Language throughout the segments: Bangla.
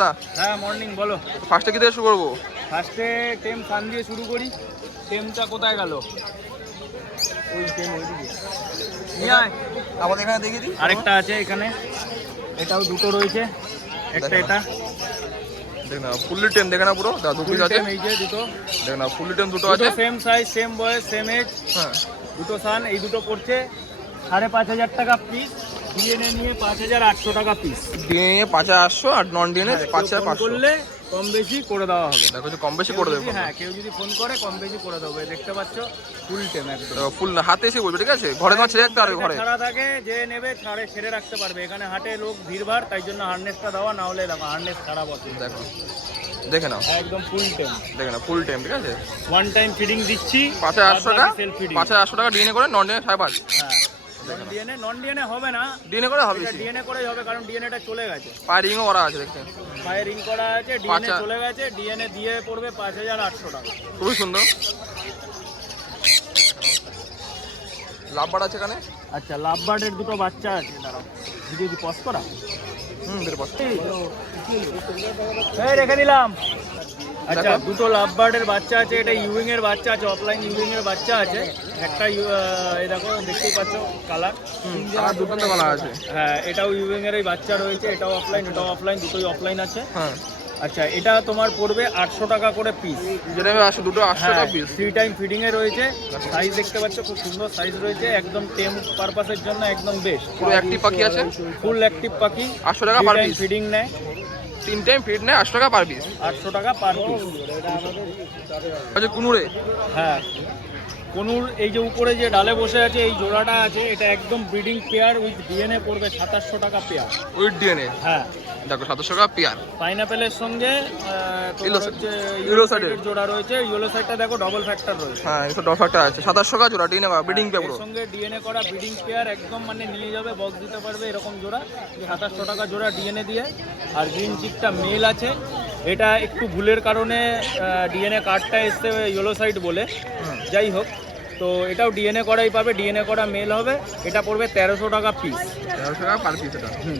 দাদা হ্যাঁ মর্নিং বলো। ফার্স্টে কি দিয়ে শুরু করব? ফার্স্টে টেম ফান দিয়ে শুরু করি। টেমটা কোথায় গেল? ওই টেম ওইদিকে। নিয়ে আয়। আমাদের এখানে দেখিয়ে দিই। আরেকটা আছে এখানে। এটাও দুটো রয়েছে। একটা এটা। দেখ না ফুললি টেম দেখে না পুরো। দাদা দু পিস আছে। এই যে দুটো। দেখ না ফুললি টেম দুটো দুটো আছে। সেম সাইজ সেম বয়স সেম এজ হ্যাঁ। দুটো সান এই দুটো পড়ছে। সাড়ে পাঁচ হাজার টাকা পিস ডিএনএ নিয়ে পাঁচ হাজার আটশো টাকা পিস ডিএনএ পাঁচ হাজার আটশো আর নন ডিএনএ পাঁচ হাজার পাঁচশো। করলে কম বেশি করে দেওয়া হবে। দেখো কম বেশি করে দেবে হ্যাঁ কেউ যদি ফোন করে কম বেশি করে দেবে। দেখতে পাচ্ছ ফুল টেম একদম। ফুল হাতে এসে বলবে ঠিক আছে? ঘরে তোমার ছেড়ে রাখতে পারবে ঘরে। ছাড়া থাকে যে নেবে ছাড়ে ছেড়ে রাখতে পারবে। এখানে হাটে লোক ভিড়ভাড় তাই জন্য হার্নেসটা দেওয়া না হলে দেখো হার্নেস খারাপ আছে দেখো। দেখে নাও। একদম ফুল টেম দেখে নাও ফুল টাইম ঠিক আছে? ওয়ান টাইম ফিডিং দিচ্ছি। পাঁচ হাজার আটশো টাকা পাঁচ হাজার আটশো টাকা ডিএনএ করে নন ডিএনএ সাড়ে পাঁচ। হ্যাঁ। নন ডিএনএ নন ডিএনএ হবে না। ডিএনএ করে হবে ডিএনএ করেই হবে কারণ ডিএনএটা চলে গেছে। পায়ে রিংও করা আছে দেখতে পায়ে রিং করা আছে ডিএনএ চলে গেছে ডিএনএ দিয়ে পড়বে পাঁচ হাজার আটশো টাকা। খুবই সুন্দর। লাভবার আছে এখানে? আচ্ছা লাভ বার্ডের দুটো বাচ্চা আছে দাঁড়াও। ভিডিও কি পজ করা। হুম বের এই রেখে দিলাম। আচ্ছা। দুটো লাভ বার্ডের বাচ্চা আছে এটা ইউইং এর বাচ্চা আছে অফলাইন ইউইং এর বাচ্চা আছে। একটা এই দেখো দেখতেই পাচ্ছ কালার আর দুটো কলা আছে। হ্যাঁ এটাও ইউইং এর বাচ্চা রয়েছে এটাও অফলাইন এটাও অফলাইন দুটোই অফলাইন আছে। হ্যাঁ। আচ্ছা এটা তোমার পড়বে আটশো টাকা করে পিস যেটা আসে দুটো আটশো হ্যাঁ টাকা পিস থ্রি টাইম ফিডিং এ রয়েছে। সাইজ দেখতে পাচ্ছ খুব সুন্দর সাইজ রয়েছে একদম টেম পারপাসের জন্য একদম বেস্ট পুরো অ্যাক্টিভ পাখি আছে? ফুল অ্যাক্টিভ পাখি। আটশো টাকা পার পিস ফিডিং নেয়। তিন টাইম ফিট নেয় আটশো টাকা পার পিস আটশো টাকা পার পিস আচ্ছা কুনুরে? হ্যাঁ। কনুর এই যে উপরে যে ডালে বসে আছে এই জোড়াটা আছে এটা একদম ব্রিডিং পেয়ার উইথ ডিএনএ পড়বে সাতাশশো টাকা পেয়ার উইথ ডিএনএ হ্যাঁ। দেখো সাতশো টাকা পেয়ার। পাইনাপেলের সঙ্গে ইয়েলো সাইডের জোড়া রয়েছে। ইয়েলো সাইডটা দেখো ডবল ফ্যাক্টর রয়েছে। হ্যাঁ এটা ডফারটা আছে। সাতাশশো টাকা জোড়া ডিএনএ ব্রিডিং এর পেপার সঙ্গে ডিএনএ করা ব্রিডিং পেয়ার একদম মানে নিয়ে যাবে বক্স দিতে পারবে এরকম জোড়া। সাতাশশো টাকা জোড়া ডিএনএ দিয়ে। আর গ্রিন চিকটা মেল আছে। এটা একটু ভুলের কারণে ডিএনএ কার্ডটা এসছে ইয়েলো সাইড বলে। যাই হোক তো এটাও ডিএনএ করাই পাবে ডিএনএ করা মেল হবে। এটা পড়বে তেরোশো টাকা পিস তেরোশো টাকা পার পিস এটা। হুম।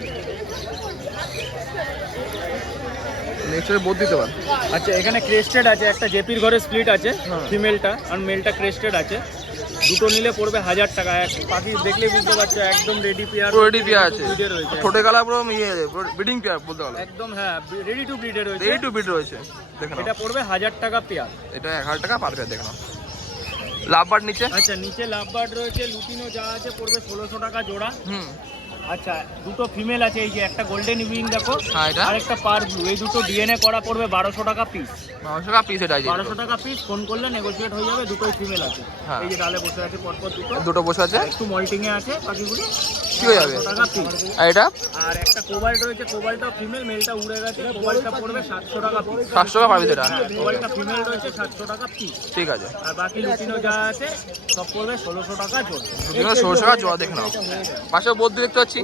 নেক্সট বোধ দিতে পার। আচ্ছা এখানে ক্রেস্টেড আছে একটা জেপির ঘরে স্প্লিট আছে। ফিমেলটা আর মেলটা ক্রেস্টেড আছে। দুটো নিলে পড়বে হাজার টাকা এক পাখি দেখলেই বুঝতে পারছ একদম রেডি পেয়ার রেডি পেয়ার আছে। ছোটে কালা পুরো ইয়ে ব্রিডিং পেয়ার বলতে গেলে একদম হ্যাঁ রেডি টু ব্রিডে রয়েছে। রেডি টু বিট রয়েছে দেখে এটা পড়বে হাজার টাকা পেয়ার এটা এক হাজার টাকা পার পেয়ার দেখে নাও। লাভবার নিচে? আচ্ছা নিচে লাভবার্ড রয়েছে লুটিনো যা আছে পড়বে ষোলোশো টাকা জোড়া। হুম। আচ্ছা দুটো ফিমেল আছে এই যে একটা গোল্ডেন উইং দেখো আর একটা পার ব্লু এই দুটো ডিএনএ করা পড়বে বারোশো টাকা পিস বারোশো টাকা পিস এটা বারোশো টাকা পিস ফোন করলে নেগোসিয়েট হয়ে যাবে দুটোই ফিমেল আছে। হ্যাঁ। এই যে ডালে বসে আছে পরপর দুটো। দুটো বসে আছে। একটু মল্টিং এ আছে পাখিগুলো কি হয়ে যাবে। 400 আর এটা? আর একটা কোবাল্ট রয়েছে কোবাল্টটা ফিমেল মেলটা উড়ে গেছে কোবাল্টটা পড়বে সাতশো টাকা পিস সাতশো টাকা পার পিস এটা কোবাল্টটা ফিমেল রয়েছে সাতশো টাকা পিস ঠিক আছে। আর বাকি লুটিনো যা আছে সব পড়বে ষোলোশো টাকা জোর দুটো ষোলোশো টাকা জোড়া দেখে নাও। পাশে বোধ দেখতে পাচ্ছি।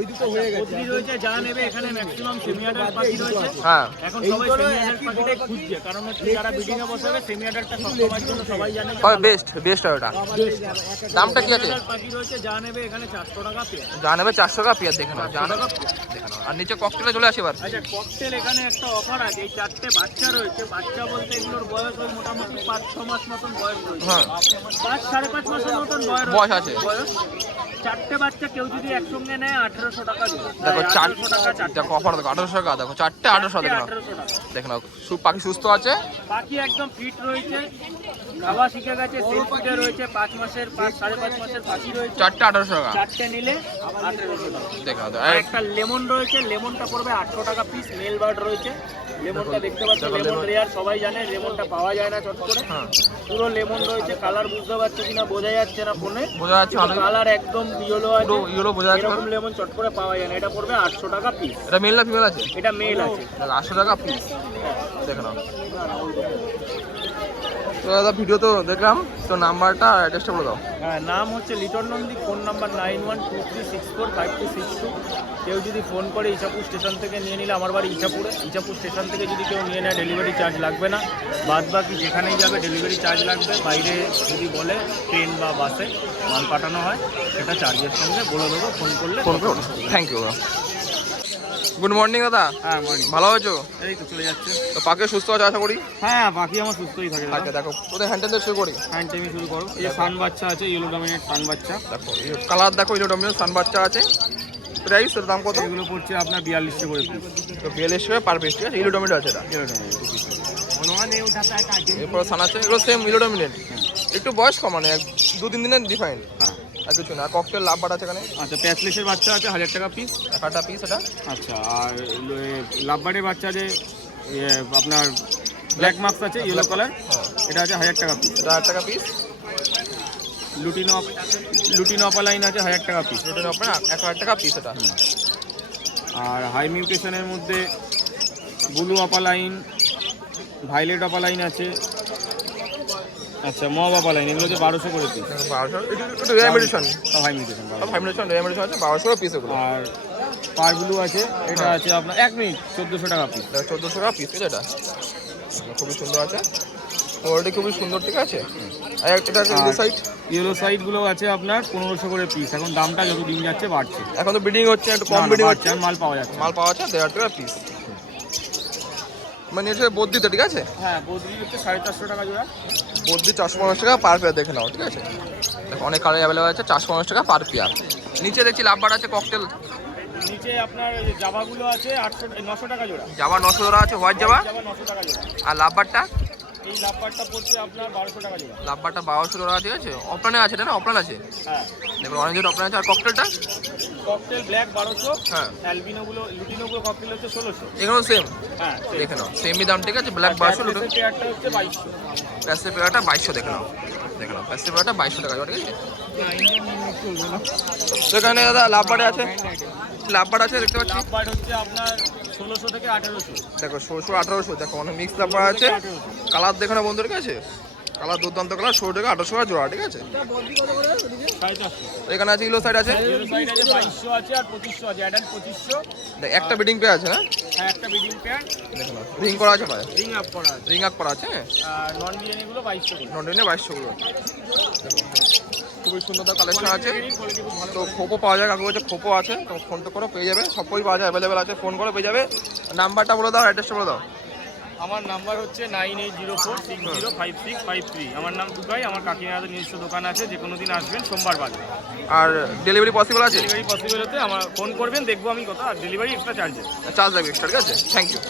বদ্রি রয়েছে যা নেবে এখানে ম্যাক্সিমাম সেমিয়াডাল পাখি রয়েছে। হ্যাঁ। এখন সবাই সেমিয়াডাল পাখিটাই খুঁজছে কারণ হচ্ছে যারা বিডিং এ বসাবে সেমিয়াডালটা সবসময়ের জন্য সবাই জানে বেস্ট বেস্ট এটা দামটা কি আছে? পাখি রয়েছে যা নেবে এখানে চারশো টাকা পেয়ার যা নেবে চারশো টাকা পেঁয়াজ দেখে নাও জানো দেখে আর নিচে ককটেলে চলে আসে এবার। আচ্ছা ককটেল এখানে একটা অফার আছে এই চারটে বাচ্চা রয়েছে। বাচ্চা বলতে এগুলোর বয়স ওই মোটামুটি পাঁচ ছ মাস মতন বয়স রয়েছে। হ্যাঁ। পাঁচ সাড়ে পাঁচ মাসের মতন বয়স বয়স আছে। বয়স। চারটে বাচ্চা কেউ যদি একসঙ্গে নেয় আঠেরোশো টাকা দেখো চার আঠেরোশো টাকা চারটে। দেখো অফার দেখো আঠারোশো টাকা দেখো চারটে আঠারোশো দেখে। আঠেরোশো নাও সু- পাখি সুস্থ আছে? বাকি একদম ফিট রয়েছে খাওয়া শিখে গেছে সেলফ ফিটে রয়েছে পাঁচ মাসের পাঁচ সাড়ে পাঁচ মাসের পাখি রয়েছে। চারটে আঠারোশো টাকা। চারটে নিলে আঠেরোশো টাকা। দেখে একটা লেমন রয়েছে লেমনটা পড়বে আটশো টাকা পিস মেল বার্ড রয়েছে। লেমনটা দেখতে পাচ্ছ লেমন রেয়ার সবাই জানে লেমনটা পাওয়া যায় না চট করে। হ্যাঁ। পুরো লেমন রয়েছে কালার বুঝতে পারছ কিনা বোঝা যাচ্ছে না ফোনে বোঝা যাচ্ছে কালার একদম ইয়েলো আছে ইয়েলো বোঝা যাচ্ছে। এরকম লেমন চট করে পাওয়া যায় না। এটা পড়বে আটশো টাকা পিস এটা মেল না ফিমেল আছে? এটা মেল আছে। দেখো আটশো টাকা পিস দেখো নাও। তো দাদা ভিডিও তো দেখলাম। তো নাম্বারটা অ্যাড্রেসটা বলে দাও। হ্যাঁ নাম হচ্ছে Liton Nandi phone number nine one two three six four five two six two কেউ যদি ফোন করে ইছাপুর স্টেশন থেকে নিয়ে নিলে আমার বাড়ি ইছাপুরে। ইছাপুর স্টেশন থেকে যদি কেউ নিয়ে নেয় ডেলিভারি চার্জ লাগবে না। বাদ বাকি যেখানেই যাবে ডেলিভারি চার্জ লাগবে। বাইরে যদি বলে ট্রেন বা বাসে মাল পাঠানো হয় সেটা চার্জের সঙ্গে বলে দেবো ফোন করলে ফোন করুন থ্যাংক ইউ গুড মর্নিং দাদা। হ্যাঁ মর্নিং ভালো আছো? এই তো চলে যাচ্ছে। তো পাকে সুস্থ আছে আশা করি? হ্যাঁ বাকি আমার সুস্থই থাকে থাকে দেখো তোদের হ্যান্ডেল দিয়ে শুরু করি? হ্যান্ড টাইমে শুরু করো। এই সান বাচ্চা আছে ইয়েলো ডমিনেট সান বাচ্চা। দেখো কালার দেখো ইলো ডমিনো সান বাচ্চা আছে। প্রাইস এর দাম কত? এগুলো পড়ছে আপনার বিয়াল্লিশশো করে তো বিয়াল্লিশ টাকা পার পিস ঠিক আছে? ইলো ডমিনো আছে এটা। ইয়েলো ডমিনেট এরপর সান আছে এগুলো সেম ইলো ডমিনেট একটু বয়স কম মানে এক- দু তিন দিনের ডিফাইন্ড হ্যাঁ। আর কিছু না ককটেল লাভ বাট আছে এখানে? আচ্ছা প্যাসলেসের বাচ্চা আছে হাজার টাকা পিস একটা পিস এটা? আচ্ছা আর লাভবার্ডের বাচ্চা যে ইয়ে, আপনার ব্ল্যাক মার্কস আছে ইয়েলো কালার এটা আছে হাজার টাকা পিস এটা হাজার টাকা পিস লুটিন লুটিন অপালাইন আছে হাজার টাকা পিস এটা আপনার এক হাজার টাকা পিস এটা। আর হাই মিউটেশনের মধ্যে ব্লু অপালাইন ভাইলেট অপালাইন আছে। আচ্ছা মব অপালাইন এগুলো হচ্ছে বারোশো করে পিস বারোশো একটু রেমিডিশন সব হাই মিউটেশন সব ফাইমিনেশন রেমিডিশন আছে বারোশো পিস এগুলো। আর পার ব্লু আছে এটা আছে আপনার এক মিনিট চোদ্দোশো টাকা পিস চোদ্দোশো টাকা পিস এটা। খুবই সুন্দর আছে। কোয়ালিটি খুবই সুন্দর ঠিক আছে? আর এটা আছে আর- সাইড ইয়েলো সাইডগুলো আছে আপনার পনেরোশো করে পিস এখন দামটা যত দিন যাচ্ছে বাড়ছে। এখন তো বিডিং হচ্ছে একটু কম বিডিং হচ্ছে। মাল পাওয়া যাচ্ছে মাল পাওয়া যাচ্ছে দেড় হাজার টাকা পিস মানে এসে বদ্যিতে ঠিক আছে? হ্যাঁ বদলি হচ্ছে সাড়ে চারশো টাকা জোড়া। বদ্যি চারশো পঞ্চাশ টাকা পার পেয়ার দেখে নাও ঠিক আছে? দেখো অনেক কালার অ্যাভেলেবল আছে চারশো পঞ্চাশ টাকা পার পেয়ার নিচে দেখছি লাভবার আছে ককটেল নিচে আপনার জাভাগুলো আছে আটশো নশো টাকা জোড়া। জাবা নশো ধরা আছে হোয়াইট জাবা নশো টাকা জোড়া। আর লাভবারটা? এই লাভবারটা পড়ছে আপনার বারোশো টাকা জোড়া। লাভবারটা বারোশো ধরা ঠিক আছে? অপরানে আছে এটা না? অপরান আছে? হ্যাঁ। দেখো অরেঞ্জের অপরান আছে আর ককটেলটা ককটেল ব্ল্যাক বারোশো হ্যাঁ। অ্যালবিনোগুলো লুটিনোগুলো ককটেল হচ্ছে ষোলোশো। এগুলো সেম হ্যাঁ দেখে নাও সেমই দাম ঠিক আছে? ব্ল্যাক বারোশো পেয়ারটা হচ্ছে বাইশশো। প্যাসে পেয়ারটা বাইশশো দেখে নাও। দেখে নাও প্যাসে পেয়ারটা বাইশশো টাকা ঠিক আছে? তো এখানে দাদা লাভবারে আছে। লাভবার আছে দেখতে পাচ্ছি। হচ্ছে আপনার ষোলোশো থেকে আঠেরোশো। দেখো ষোলোশো আঠারোশো দেখো অনেক মিক্স লাভবার আছে। কালার দেখো না বন্ধু ঠিক আছে কালার দুর্দান্ত কালার ষোলো টাকা আঠারোশো টাকা জোড়া ঠিক আছে? এখানে আছে ইলো সাইড আছে? একটা বিডিং পেয়ে আছে না? হ্যাঁ একটা বিডিং রিং করা আছে ভাই। রিং আপ করা আছে। রিং আপ করা আছে? আর নন বিরিয়ানিগুলো বাইশশো গুলো খুবই সুন্দর কালেকশন আছে। তো খোপো পাওয়া যায় কাকু বলছে খোপো আছে তো ফোন তো করো পেয়ে যাবে। সবই পাওয়া যায় অ্যাভেলেবেল আছে ফোন করো পেয়ে যাবে। নাম্বারটা বলে দাও অ্যাড্রেসটা বলে দাও। আমার নাম্বার হচ্ছে nine eight zero four six zero five six five three. আমার নাম দুকাই আমার কাকিমাদের নিজস্ব দোকান আছে যে কোনো দিন আসবেন সোমবার বাদে। আর ডেলিভারি পসিবল আছে? ডেলিভারি পসিবল হতে আমার ফোন করবেন দেখব আমি কথা আর ডেলিভারি এক্সট্রা চার্জেস চার্জ লাগবে এক্সট্রা ঠিক আছে? Thank you